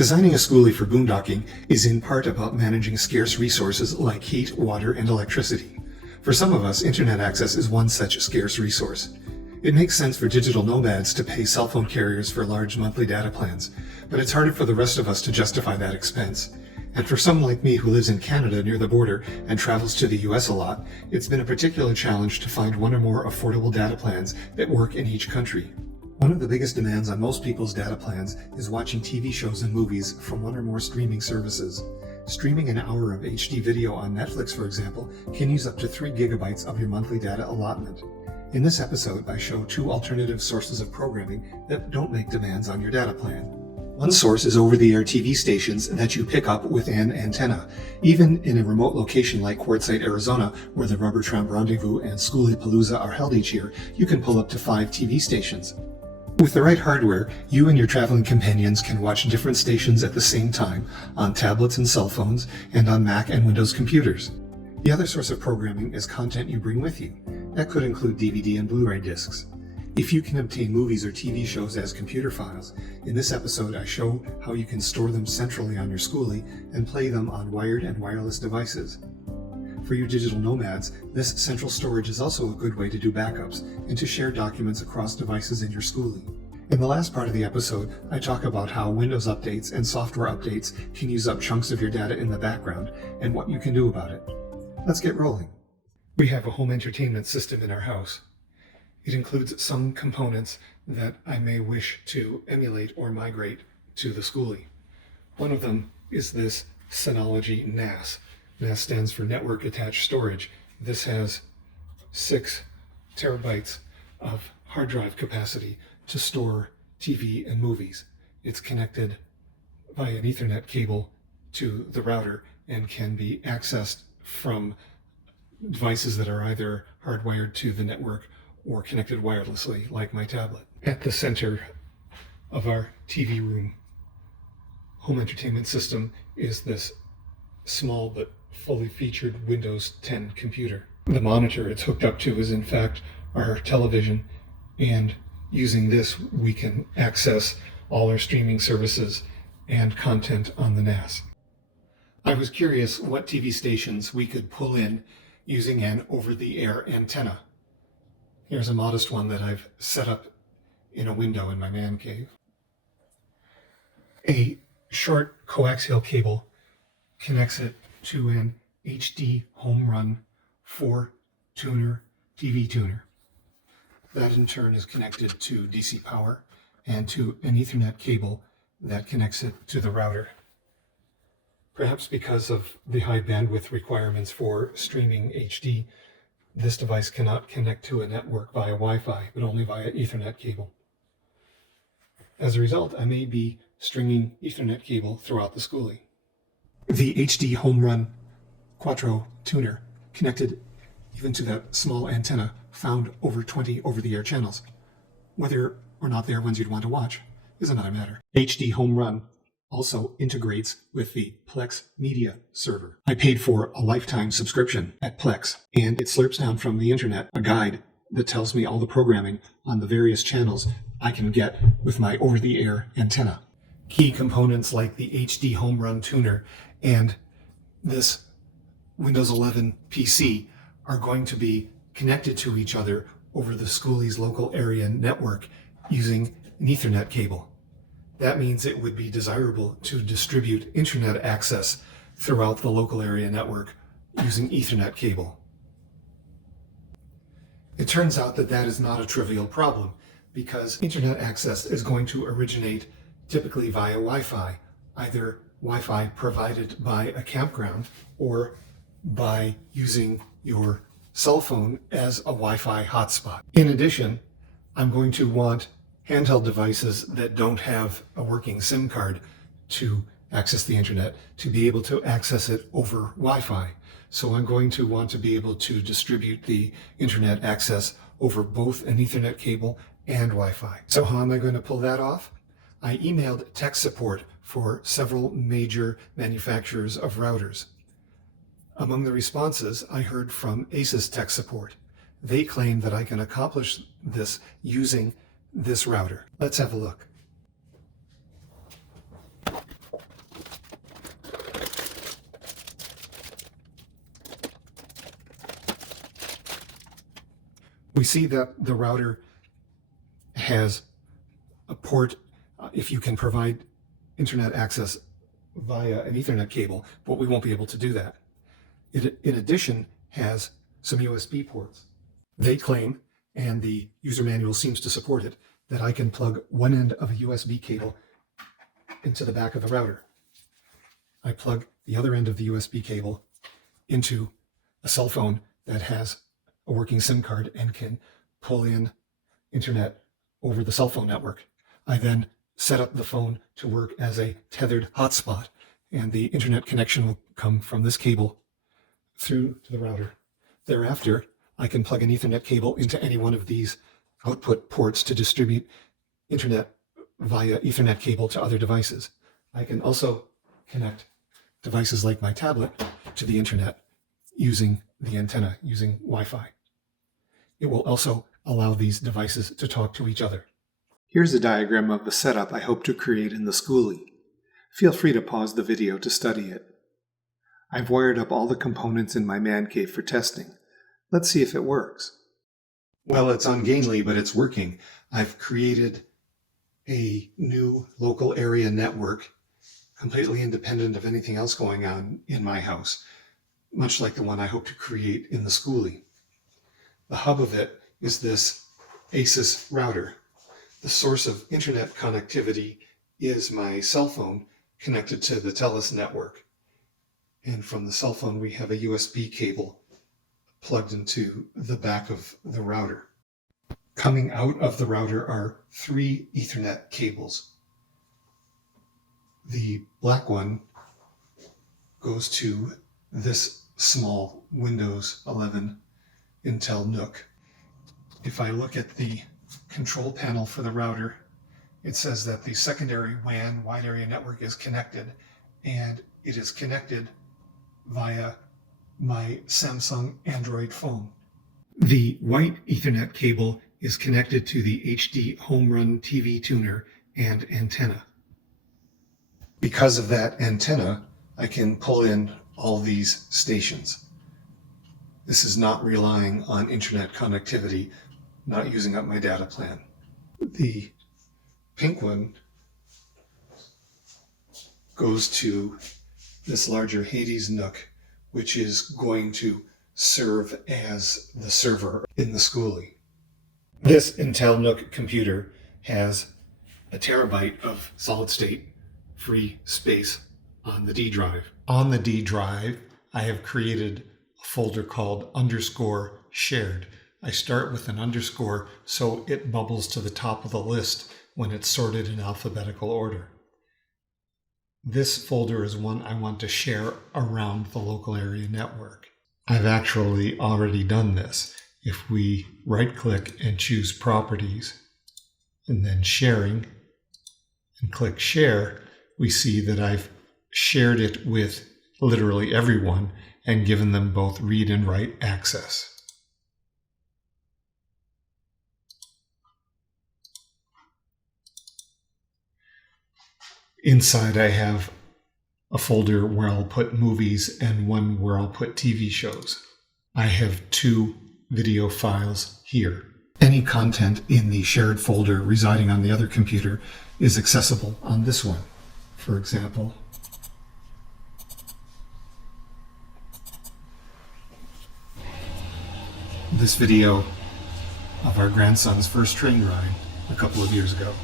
Designing a schoolie for boondocking is in part about managing scarce resources like heat, water, and electricity. For some of us, internet access is one such scarce resource. It makes sense for digital nomads to pay cell phone carriers for large monthly data plans, but it's harder for the rest of us to justify that expense. And for someone like me who lives in Canada near the border and travels to the US a lot, it's been a particular challenge to find one or more affordable data plans that work in each country. One of the biggest demands on most people's data plans is watching TV shows and movies from one or more streaming services. Streaming an hour of HD video on Netflix, for example, can use up to 3 gigabytes of your monthly data allotment. In this episode, I show 2 alternative sources of programming that don't make demands on your data plan. One source is over-the-air TV stations that you pick up with an antenna. Even in a remote location like Quartzsite, Arizona, where the Rubber Tramp Rendezvous and Schoolie-Palooza are held each year, you can pull up to 5 TV stations. With the right hardware, you and your traveling companions can watch different stations at the same time on tablets and cell phones and on Mac and Windows computers. The other source of programming is content you bring with you. That could include DVD and Blu-ray discs. If you can obtain movies or TV shows as computer files, in this episode I show how you can store them centrally on your schoolie and play them on wired and wireless devices. For you digital nomads, this central storage is also a good way to do backups and to share documents across devices in your schoolie. In the last part of the episode, I talk about how Windows updates and software updates can use up chunks of your data in the background and what you can do about it. Let's get rolling. We have a home entertainment system in our house. It includes some components that I may wish to emulate or migrate to the schoolie. One of them is this Synology NAS. NAS stands for Network Attached Storage. This has 6 terabytes of hard drive capacity to store TV and movies. It's connected via an Ethernet cable to the router and can be accessed from devices that are either hardwired to the network or connected wirelessly, like my tablet. At the center of our TV room home entertainment system is this small but fully featured Windows 10 computer. The monitor it's hooked up to is in fact our television, and using this we can access all our streaming services and content on the NAS. I was curious what TV stations we could pull in using an over-the-air antenna. Here's a modest one that I've set up in a window in my man cave. A short coaxial cable connects it to an HD Home Run 4 tuner TV tuner. That in turn is connected to DC power and to an Ethernet cable that connects it to the router. Perhaps because of the high bandwidth requirements for streaming HD, this device cannot connect to a network via Wi-Fi, but only via Ethernet cable. As a result, I may be stringing Ethernet cable throughout the schoolie. The HD Home Run Quattro tuner connected even to that small antenna found over 20 over-the-air channels. Whether or not they are ones you'd want to watch is another matter. HD Home Run also integrates with the Plex Media server. I paid for a lifetime subscription at Plex, and it slurps down from the internet a guide that tells me all the programming on the various channels I can get with my over-the-air antenna. Key components like the HD Home Run tuner and this Windows 11 PC are going to be connected to each other over the schoolie's local area network using an Ethernet cable. That means it would be desirable to distribute internet access throughout the local area network using Ethernet cable. It turns out that that is not a trivial problem, because internet access is going to originate typically via Wi-Fi, either Wi-Fi provided by a campground or by using your cell phone as a Wi-Fi hotspot. In addition, I'm going to want handheld devices that don't have a working SIM card to access the internet to be able to access it over Wi-Fi. So I'm going to want to be able to distribute the internet access over both an Ethernet cable and Wi-Fi. So how am I going to pull that off? I emailed tech support for several major manufacturers of routers. Among the responses, I heard from Asus tech support. They claim that I can accomplish this using this router. Let's have a look. We see that the router has a port if you can provide internet access via an Ethernet cable, but we won't be able to do that. It, in addition, has some USB ports. They claim, and the user manual seems to support it, that I can plug one end of a USB cable into the back of the router. I plug the other end of the USB cable into a cell phone that has a working SIM card and can pull in internet over the cell phone network. I then set up the phone to work as a tethered hotspot, and the internet connection will come from this cable through to the router. Thereafter, I can plug an Ethernet cable into any one of these output ports to distribute internet via Ethernet cable to other devices. I can also connect devices like my tablet to the internet using the antenna, using Wi-Fi. It will also allow these devices to talk to each other. Here's a diagram of the setup I hope to create in the schoolie. Feel free to pause the video to study it. I've wired up all the components in my man cave for testing. Let's see if it works. Well, it's ungainly, but it's working. I've created a new local area network, completely independent of anything else going on in my house, much like the one I hope to create in the schoolie. The hub of it is this ASUS router. The source of internet connectivity is my cell phone connected to the TELUS network. And from the cell phone, we have a USB cable plugged into the back of the router. Coming out of the router are 3 Ethernet cables. The black one goes to this small Windows 11 Intel NUC. If I look at the control panel for the router, it says that the secondary WAN wide area network is connected, and it is connected via my Samsung Android phone. The white Ethernet cable is connected to the HD Home Run TV tuner and antenna. Because of that antenna, I can pull in all these stations. This is not relying on internet connectivity, not using up my data plan. The pink one goes to this larger Hades NUC, which is going to serve as the server in the schoolie. This Intel NUC computer has a terabyte of solid-state free space on the D drive. On the D drive, I have created a folder called _shared. I start with an underscore so it bubbles to the top of the list when it's sorted in alphabetical order. This folder is one I want to share around the local area network. I've actually already done this. If we right-click and choose Properties, and then Sharing, and click Share, we see that I've shared it with literally everyone and given them both read and write access. Inside I have a folder where I'll put movies and one where I'll put TV shows. I have 2 video files here. Any content in the shared folder residing on the other computer is accessible on this one. For example, this video of our grandson's first train ride a couple of years ago.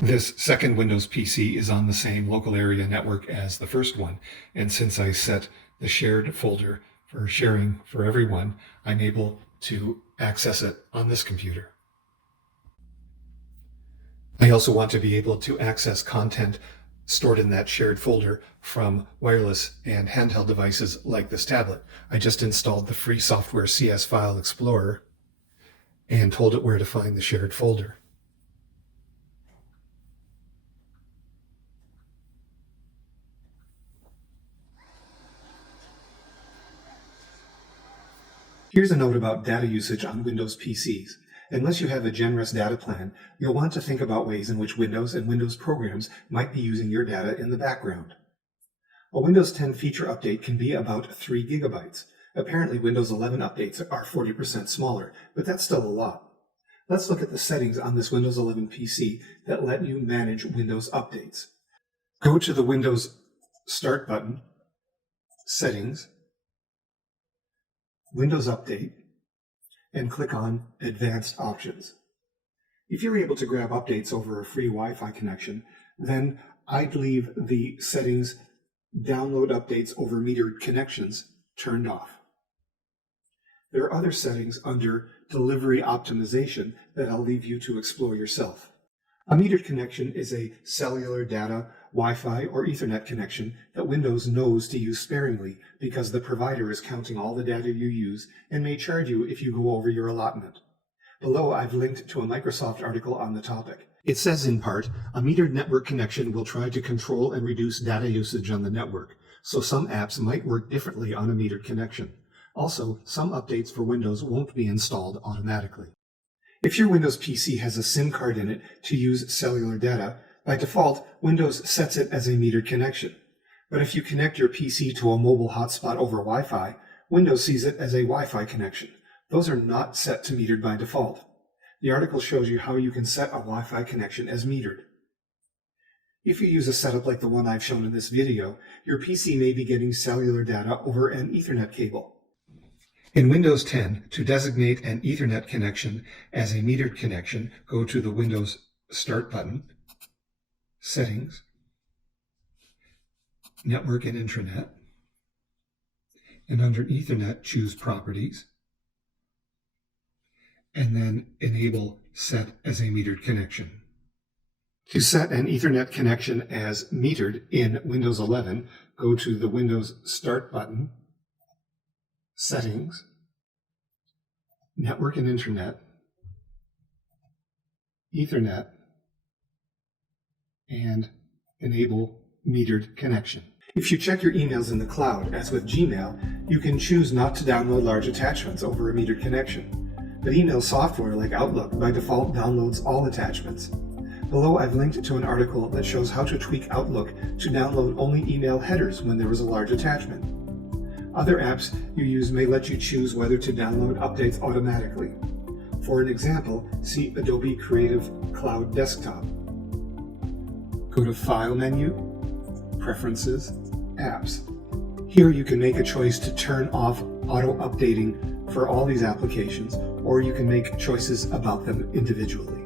This second Windows PC is on the same local area network as the first one, and since I set the shared folder for sharing for everyone, I'm able to access it on this computer. I also want to be able to access content stored in that shared folder from wireless and handheld devices like this tablet. I just installed the free software CS File Explorer and told it where to find the shared folder. Here's a note about data usage on Windows PCs. Unless you have a generous data plan, you'll want to think about ways in which Windows and Windows programs might be using your data in the background. A Windows 10 feature update can be about 3 gigabytes. Apparently Windows 11 updates are 40% smaller, but that's still a lot. Let's look at the settings on this Windows 11 PC that let you manage Windows updates. Go to the Windows Start button, Settings, Windows Update, and click on Advanced Options. If you're able to grab updates over a free Wi-Fi connection, then I'd leave the settings Download Updates over Metered Connections turned off. There are other settings under Delivery Optimization that I'll leave you to explore yourself. A metered connection is a cellular data, Wi-Fi, or Ethernet connection that Windows knows to use sparingly because the provider is counting all the data you use and may charge you if you go over your allotment. Below, I've linked to a Microsoft article on the topic. It says in part, a metered network connection will try to control and reduce data usage on the network, so some apps might work differently on a metered connection. Also, some updates for Windows won't be installed automatically. If your Windows PC has a SIM card in it to use cellular data, by default, Windows sets it as a metered connection. But if you connect your PC to a mobile hotspot over Wi-Fi, Windows sees it as a Wi-Fi connection. Those are not set to metered by default. The article shows you how you can set a Wi-Fi connection as metered. If you use a setup like the one I've shown in this video, your PC may be getting cellular data over an Ethernet cable. In Windows 10, to designate an Ethernet connection as a metered connection, go to the Windows Start button, Settings, Network and Intranet, and under Ethernet choose Properties, and then enable Set as a metered connection. To set an Ethernet connection as metered in Windows 11, go to the Windows Start button, Settings, Network and Intranet, Ethernet, and enable metered connection. If you check your emails in the cloud, as with Gmail, you can choose not to download large attachments over a metered connection. But email software like Outlook by default downloads all attachments. Below, I've linked to an article that shows how to tweak Outlook to download only email headers when there is a large attachment. Other apps you use may let you choose whether to download updates automatically. For an example, see Adobe Creative Cloud Desktop. Go to File menu, Preferences, Apps. Here you can make a choice to turn off auto-updating for all these applications, or you can make choices about them individually.